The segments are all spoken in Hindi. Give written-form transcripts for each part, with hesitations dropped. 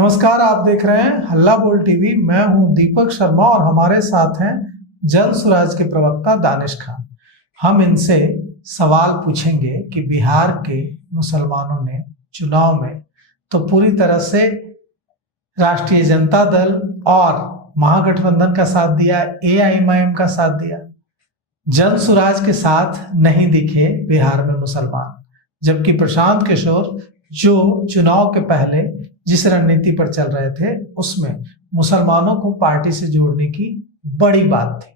नमस्कार, आप देख रहे हैं हल्ला बोल टीवी। मैं हूं दीपक शर्मा और हमारे साथ हैं जन स्वराज के प्रवक्ता दानिश खान। हम इनसे सवाल पूछेंगे कि बिहार के मुसलमानों ने चुनाव में तो पूरी तरह से राष्ट्रीय जनता दल और महागठबंधन का साथ दिया, एआईएमआईएम का साथ दिया। जन स्वराज के साथ नहीं दिखे बिहार में मुसलमान, जबकि प्रशांत किशोर जो चुनाव के पहले जिस रणनीति पर चल रहे थे उसमें मुसलमानों को पार्टी से जोड़ने की बड़ी बात थी।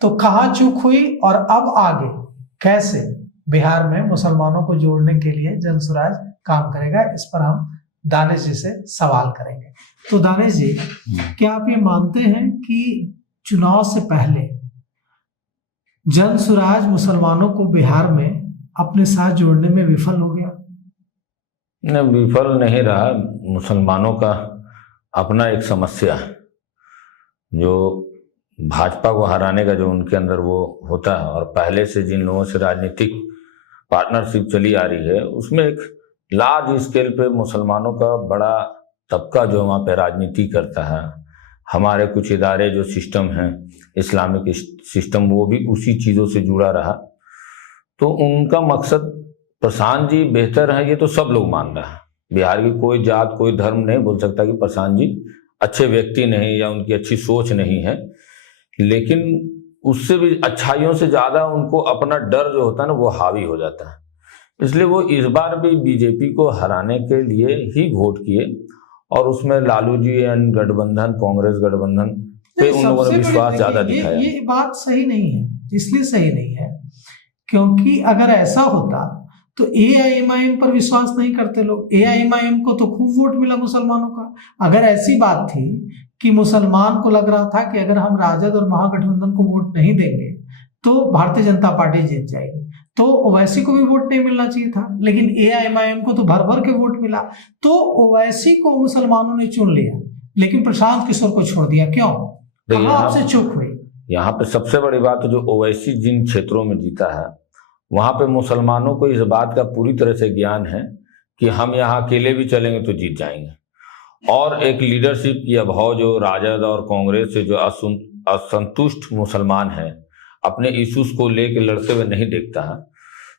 तो कहां चूक हुई और अब आगे कैसे बिहार में मुसलमानों को जोड़ने के लिए जन स्वराज काम करेगा, इस पर हम दानिश जी से सवाल करेंगे। तो दानिश जी, क्या आप ये मानते हैं कि चुनाव से पहले जन स्वराज मुसलमानों को बिहार में अपने साथ जोड़ने में विफल हो गया? न, विफल नहीं रहा। मुसलमानों का अपना एक समस्या है जो भाजपा को हराने का जो उनके अंदर वो होता है, और पहले से जिन लोगों से राजनीतिक पार्टनरशिप चली आ रही है उसमें एक लार्ज स्केल पे मुसलमानों का बड़ा तबका जो वहाँ पे राजनीति करता है। हमारे कुछ इदारे जो सिस्टम हैं, इस्लामिक सिस्टम, वो भी उसी चीज़ों से जुड़ा रहा। तो उनका मकसद प्रशांत जी बेहतर है, ये तो सब लोग मान रहे हैं। बिहार की कोई जात कोई धर्म नहीं बोल सकता कि प्रशांत जी अच्छे व्यक्ति नहीं या उनकी अच्छी सोच नहीं है, लेकिन उससे भी अच्छाइयों से ज्यादा उनको अपना डर जो होता है ना वो हावी हो जाता है। इसलिए वो इस बार भी बीजेपी को हराने के लिए ही वोट किए, और उसमें लालू जी एंड गठबंधन, कांग्रेस गठबंधन पे उन लोगों ने विश्वास ज्यादा दिखाया। ये बात सही नहीं है। इसलिए सही नहीं है क्योंकि अगर ऐसा होता तो एआईएमआईएम पर विश्वास नहीं करते लोग। एआईएमआईएम को तो खूब वोट मिला मुसलमानों का। अगर ऐसी बात थी कि मुसलमान को लग रहा था कि अगर हम राजद और महागठबंधन को वोट नहीं देंगे तो भारतीय जनता पार्टी जीत जाएगी, तो ओवैसी को भी वोट नहीं मिलना चाहिए था, लेकिन एआईएमआईएम को तो भर भर के वोट मिला। तो ओवैसी को मुसलमानों ने चुन लिया, लेकिन प्रशांत किशोर को छोड़ दिया। क्यों? कहां आपसे चूक हुई? यहाँ पे सबसे बड़ी बात जो ओवैसी जिन क्षेत्रों में जीता है वहां पे मुसलमानों को इस बात का पूरी तरह से ज्ञान है कि हम यहाँ अकेले भी चलेंगे तो जीत जाएंगे, और एक लीडरशिप की अभाव जो राजद और कांग्रेस से जो असंतुष्ट मुसलमान हैं, अपने इश्यूज को लेकर लड़ते हुए नहीं देखता है,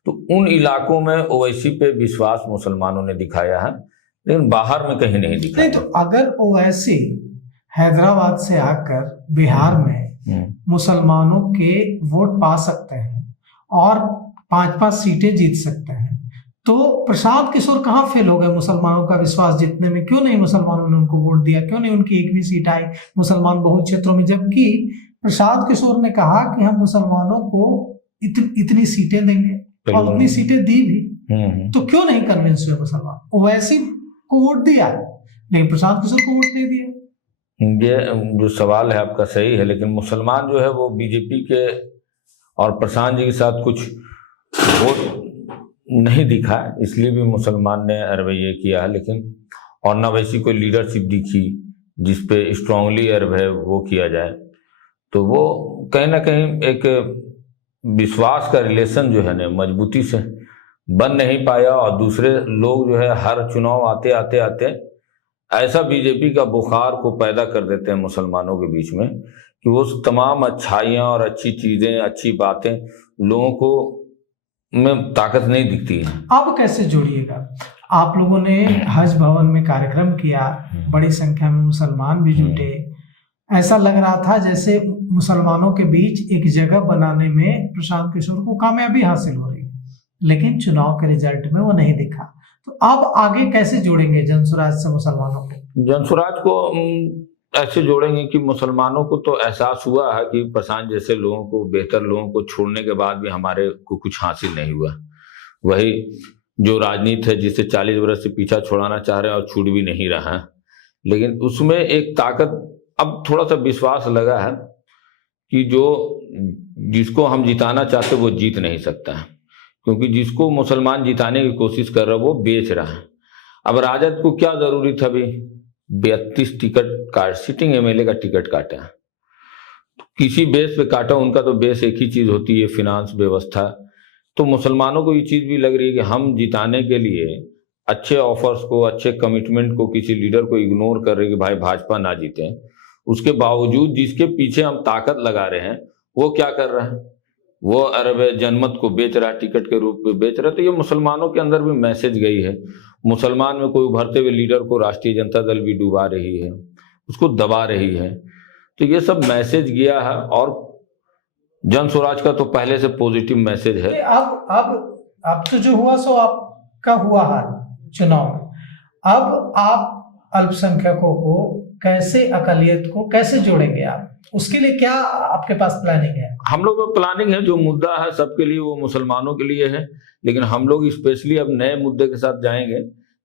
तो उन इलाकों में ओवैसी पे विश्वास मुसलमानों ने दिखाया है, लेकिन बाहर में कहीं नहीं दिखाया। नहीं, तो अगर ओवैसी हैदराबाद से आकर बिहार में मुसलमानों के वोट पा सकते हैं और 5-5 सीटें जीत सकते हैं, तो प्रशांत किशोर कहाँ फेल हो गए मुसलमानों का विश्वास जीतने में? क्यों नहीं मुसलमानों ने उनको वोट दिया? क्यों नहीं उनकी एक भी सीट आई मुसलमान बहुल क्षेत्रों में? जबकि प्रशांत किशोर ने कहा कि हम मुसलमानों को इतनी सीटें देंगे और उतनी सीटें दी भी। तो क्यों नहीं कन्विंस हुए मुसलमान? ओवैसी को वोट दिया लेकिन प्रशांत किशोर को वोट नहीं दिया। ये जो सवाल है आपका सही है, लेकिन मुसलमान जो है वो बीजेपी के और प्रशांत जी के साथ कुछ वोट नहीं दिखा, इसलिए भी मुसलमान ने रवैया किया है। लेकिन और न वैसी कोई लीडरशिप दिखी जिसपे स्ट्रांगली अर्व है वो किया जाए, तो वो कहीं ना कहीं एक विश्वास का रिलेशन जो है ना मजबूती से बन नहीं पाया, और दूसरे लोग जो है हर चुनाव आते आते आते ऐसा बीजेपी का बुखार को पैदा कर देते हैं मुसलमानों के बीच में कि वो तमाम अच्छाइयाँ और अच्छी चीज़ें, अच्छी बातें लोगों को में ताकत नहीं दिखती है। अब कैसे जोड़िएगा? आप लोगों ने हज भवन में कार्यक्रम किया, बड़ी संख्या में मुसलमान भी जुटे। ऐसा लग रहा था जैसे मुसलमानों के बीच एक जगह बनाने में प्रशांत किशोर को कामयाबी हासिल हो रही है, लेकिन चुनाव के रिजल्ट में वो नहीं दिखा। तो अब आगे कैसे जोड़ेंगे जन स्वराज से मुसलमानों को? जन स्वराज को ऐसे जोड़ेंगे कि मुसलमानों को तो एहसास हुआ है कि प्रशांत जैसे लोगों को, बेहतर लोगों को छोड़ने के बाद भी हमारे को कुछ हासिल नहीं हुआ। वही जो राजनीति है जिसे 40 वर्ष से पीछा छुड़ाना चाह रहे हैं और छूट भी नहीं रहा है, लेकिन उसमें एक ताकत, अब थोड़ा सा विश्वास लगा है कि जो जिसको हम जिताना चाहते वो जीत नहीं सकता है, क्योंकि जिसको मुसलमान जिताने की कोशिश कर रहा है वो बेच रहा है। अब राजद को क्या जरूरी था? भी 32 टिकट काट, सिटिंग एमएलए का टिकट काटा, किसी बेस पे काटा। उनका तो बेस एक ही चीज होती है, फिनांस व्यवस्था। तो मुसलमानों को ये चीज भी लग रही है कि हम जिताने के लिए अच्छे ऑफर्स को, अच्छे कमिटमेंट को किसी लीडर को इग्नोर कर रहे कि भाई भाजपा ना जीते, उसके बावजूद जिसके पीछे हम ताकत लगा रहे हैं वो क्या कर रहा है, वो अरब जनमत को बेच रहा है, टिकट के रूप में बेच रहा है। तो ये मुसलमानों के अंदर भी मैसेज गई है। मुसलमान में कोई उभरते हुए लीडर को राष्ट्रीय जनता दल भी डुबा रही है, उसको दबा रही है। तो ये सब मैसेज गया है और जन स्वराज का तो पहले से पॉजिटिव मैसेज है। अब तो जो हुआ सो आपका हुआ हाल चुनाव में। अब आप अल्पसंख्यकों को कैसे, अकलियत को कैसे जोड़ेंगे आप? उसके लिए क्या आपके पास प्लानिंग है? हम लोग का प्लानिंग है, जो मुद्दा है सबके लिए वो मुसलमानों के लिए है, लेकिन हम लोग स्पेशली अब नए मुद्दे के साथ जाएंगे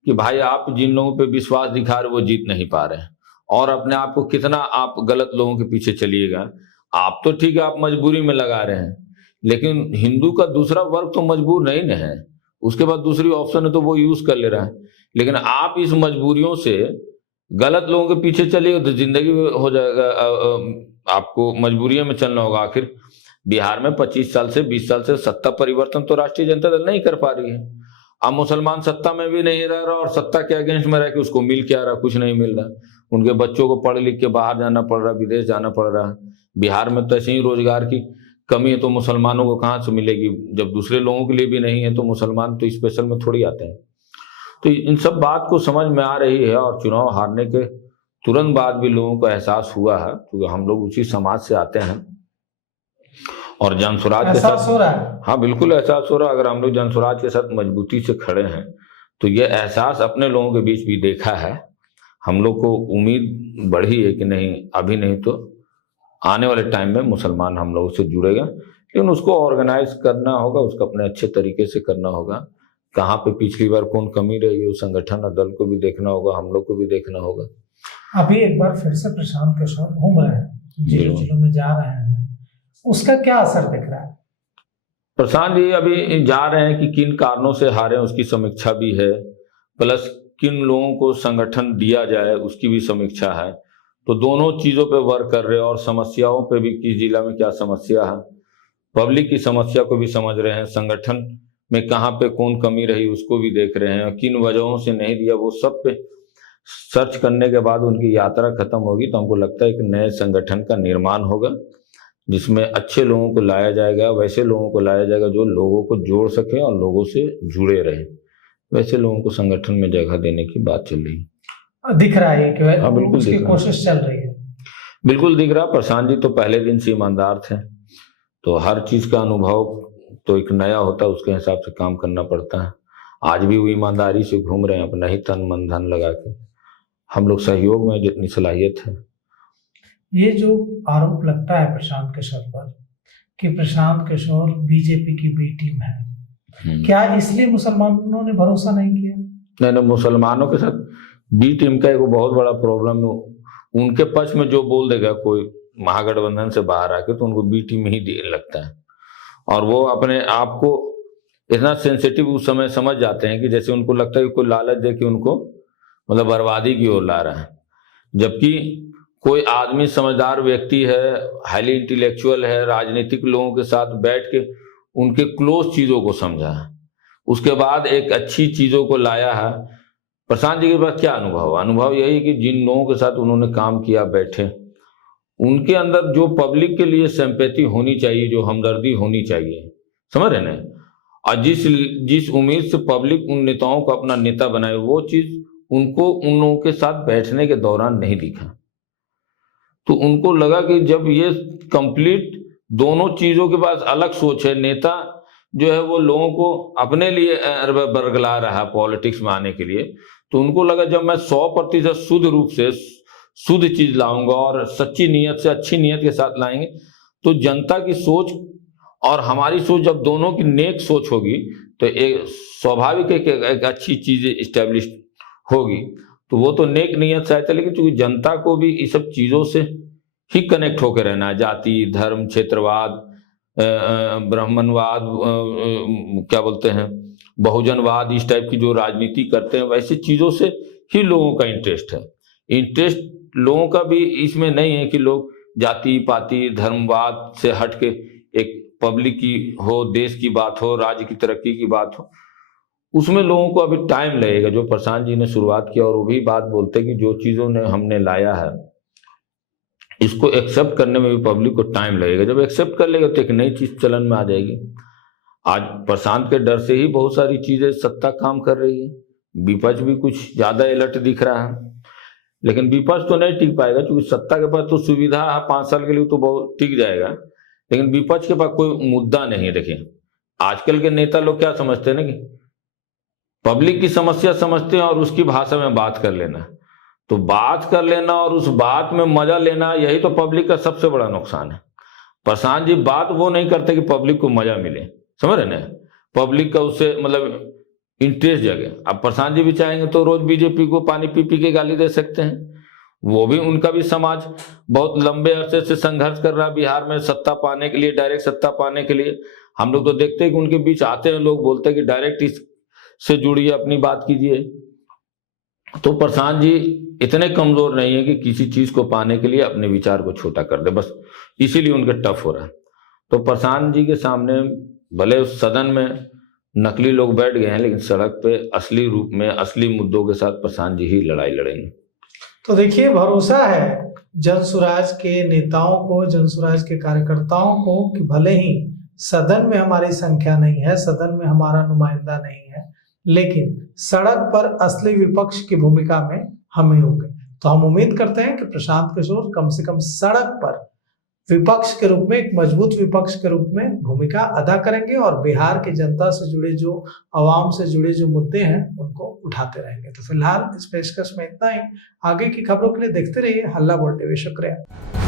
कि भाई आप जिन लोगों पे विश्वास दिखा रहे वो जीत नहीं पा रहे हैं, और अपने आप को कितना आप गलत लोगों के पीछे चलिएगा। आप तो ठीक है, आप मजबूरी में लगा रहे हैं, लेकिन हिंदू का दूसरा वर्ग तो मजबूर नहीं न है, उसके बाद दूसरी ऑप्शन है तो वो यूज कर ले रहा है। लेकिन आप इस मजबूरियों से गलत लोगों के पीछे चलिए तो जिंदगी में हो जाएगा, आपको मजबूरियों में चलना होगा। आखिर बिहार में 25 साल से 20 साल से सत्ता परिवर्तन तो राष्ट्रीय जनता दल नहीं कर पा रही है। अब मुसलमान सत्ता में भी नहीं रह रहा और सत्ता के अगेंस्ट में रह के उसको मिल क्या रहा, कुछ नहीं मिल रहा। उनके बच्चों को पढ़ लिख के बाहर जाना पड़ रहा, विदेश जाना पड़ रहा। बिहार में तो ऐसे ही रोजगार की कमी है, तो मुसलमानों को कहाँ से मिलेगी? जब दूसरे लोगों के लिए भी नहीं है तो मुसलमान तो स्पेशल में थोड़ी आते हैं। तो इन सब बात को समझ में आ रही है, और चुनाव हारने के तुरंत बाद भी लोगों को एहसास हुआ है, क्योंकि हम लोग उसी समाज से आते हैं और जनसुराज के साथ हो रहा है। हाँ बिल्कुल एहसास हो रहा है। अगर हम लोग जनसुराज के साथ मजबूती से खड़े हैं तो ये एहसास अपने लोगों के बीच भी देखा है। हम लोग को उम्मीद बढ़ी है कि नहीं, अभी नहीं तो आने वाले टाइम में मुसलमान हम लोगों से जुड़ेगा, लेकिन उसको ऑर्गेनाइज करना होगा, उसको अपने अच्छे तरीके से करना होगा। कहाँ पे पिछली बार कौन कमी रही है, उस संगठन और दल को भी देखना होगा, हम लोग को भी देखना होगा। अभी एक बार फिर से प्रशांत किशोर घूम रहे हैं, जिलों में जा रहे हैं, उसका क्या असर दिख रहा है? प्रशांत जी अभी जा रहे हैं कि किन कारणों से हारे उसकी समीक्षा भी है, प्लस किन लोगों को संगठन दिया जाए उसकी भी समीक्षा है। तो दोनों चीजों पे वर्क कर रहे हैं, और समस्याओं पे भी, किस जिला में क्या समस्या है, पब्लिक की समस्या को भी समझ रहे हैं, संगठन में कहाँ पे कौन कमी रही उसको भी देख रहे हैं, किन वजहों से नहीं दिया वो सब पे सर्च करने के बाद उनकी यात्रा खत्म होगी तो हमको लगता है कि नए संगठन का निर्माण होगा, जिसमें अच्छे लोगों को लाया जाएगा, वैसे लोगों को लाया जाएगा जो लोगों को जोड़ सके और लोगों से जुड़े रहे। वैसे लोगों को संगठन में जगह देने की बात चल रही है। दिख रहा है कि हाँ बिल्कुल उसकी कोशिश चल रही है। बिल्कुल दिख रहा। प्रशांत जी तो पहले दिन से ईमानदार थे, तो हर चीज का अनुभव तो एक नया होता है, उसके हिसाब से काम करना पड़ता है। आज भी वो ईमानदारी से घूम रहे हैं, अपना ही तन मन धन लगा के। हम लोग सहयोग में जितनी सलाहियत है। ये जो आरोप लगता है प्रशांत किशोर पर कि प्रशांत किशोर बीजेपी की बी टीम है, क्या इसलिए मुसलमानों ने भरोसा नहीं किया? नहीं, मुसलमानों के साथ बी टीम का एक बहुत बड़ा प्रॉब्लम, उनके पक्ष में जो बोल देगा कोई महागठबंधन से बाहर आके तो उनको बी टीम ही लगता है, और वो अपने आप को इतना सेंसिटिव उस समय समझ जाते हैं कि जैसे उनको लगता है कि कोई लालच दे के उनको मतलब बर्बादी की ओर ला रहा है। जबकि कोई आदमी समझदार व्यक्ति है, हाईली इंटेलेक्चुअल है, राजनीतिक लोगों के साथ बैठ के उनके क्लोज चीजों को समझा है, उसके बाद एक अच्छी चीजों को लाया है। प्रशांत जी के पास क्या अनुभव यही कि जिन लोगों के साथ उन्होंने काम किया, बैठे, उनके अंदर जो पब्लिक के लिए सिंपैथी होनी चाहिए, जो हमदर्दी होनी चाहिए, समझ रहे ना, और जिस उम्मीद से पब्लिक उन नेताओं को अपना नेता बनाए, वो चीज उनको उन लोगों के साथ बैठने के दौरान नहीं दिखा। तो उनको लगा कि जब ये कंप्लीट दोनों चीजों के पास अलग सोच है, नेता जो है वो लोगों को अपने लिए बरगला रहा है पॉलिटिक्स में आने के लिए, तो उनको लगा जब मैं 100% शुद्ध रूप से शुद्ध चीज लाऊंगा और सच्ची नीयत से, अच्छी नीयत के साथ लाएंगे, तो जनता की सोच और हमारी सोच जब दोनों की नेक सोच होगी तो एक स्वाभाविक है कि एक अच्छी चीज इस्टेब्लिश होगी। तो वो तो नेक नीयत से आया था, लेकिन चूंकि जनता को भी इस सब चीजों से ही कनेक्ट होकर रहना है, जाति धर्म क्षेत्रवाद, ब्राह्मणवाद, क्या बोलते हैं, बहुजनवाद, इस टाइप की जो राजनीति करते हैं, वैसी चीजों से ही लोगों का इंटरेस्ट है। इंटरेस्ट लोगों का भी इसमें नहीं है कि लोग जाति पाति धर्मवाद से हट के एक पब्लिक की हो, देश की बात हो, राज्य की तरक्की की बात हो। उसमें लोगों को अभी टाइम लगेगा। जो प्रशांत जी ने शुरुआत किया और वो भी बात बोलते कि जो चीज़ों ने हमने लाया है इसको एक्सेप्ट करने में भी पब्लिक को टाइम लगेगा। जब एक्सेप्ट कर लेगा तो एक नई चीज़ चलन में आ जाएगी। आज प्रशांत के डर से ही बहुत सारी चीज़ें सत्ता काम कर रही है। विपक्ष भी कुछ ज़्यादा अलर्ट दिख रहा है, लेकिन विपक्ष तो नहीं टिक पाएगा क्योंकि सत्ता के पास तो सुविधा है 5 साल के लिए तो बहुत टिक जाएगा, लेकिन विपक्ष के पास कोई मुद्दा नहीं है। देखिए आजकल के नेता लोग क्या समझते हैं ना कि पब्लिक की समस्या समझते हैं और उसकी भाषा में बात कर लेना, तो बात कर लेना और उस बात में मजा लेना, यही तो पब्लिक का सबसे बड़ा नुकसान है। प्रशांत जी बात वो नहीं करते कि पब्लिक को मजा मिले, समझ रहे ना, पब्लिक का उससे मतलब इंटरेस्ट जगे। अब प्रशांत जी भी चाहेंगे तो रोज बीजेपी को पानी पी पी के गाली दे सकते हैं। वो भी, उनका भी समाज बहुत लंबे अरसे से संघर्ष कर रहा है बिहार में सत्ता पाने के लिए, डायरेक्ट सत्ता पाने के लिए। हम लोग तो देखते हैं कि उनके बीच आते हैं लोग, बोलते हैं कि डायरेक्ट इससे जुड़िए, अपनी बात कीजिए। तो प्रशांत जी इतने कमजोर नहीं है कि किसी चीज को पाने के लिए अपने विचार को छोटा कर दे, बस इसीलिए उनके टफ हो रहा है। तो प्रशांत जी के सामने भले उस सदन में नकली लोग बैठ गए हैं, लेकिन सड़क पे असली रूप में असली मुद्दों के साथ प्रशांत जी ही लड़ाई लड़ेंगे। तो देखिए, भरोसा है जनसुराज के नेताओं को, जनसुराज के कार्यकर्ताओं को कि भले ही सदन में हमारी संख्या नहीं है, सदन में हमारा नुमाइंदा नहीं है, लेकिन सड़क पर असली विपक्ष की भूमिका में हम ही होंगे। तो हम उम्मीद करते हैं कि प्रशांत किशोर कम से कम सड़क पर विपक्ष के रूप में, एक मजबूत विपक्ष के रूप में भूमिका अदा करेंगे और बिहार की जनता से जुड़े, जो आवाम से जुड़े जो मुद्दे हैं उनको उठाते रहेंगे। तो फिलहाल इस पेशकश में इतना ही। आगे की खबरों के लिए देखते रहिए हल्ला बोल टीवी। शुक्रिया।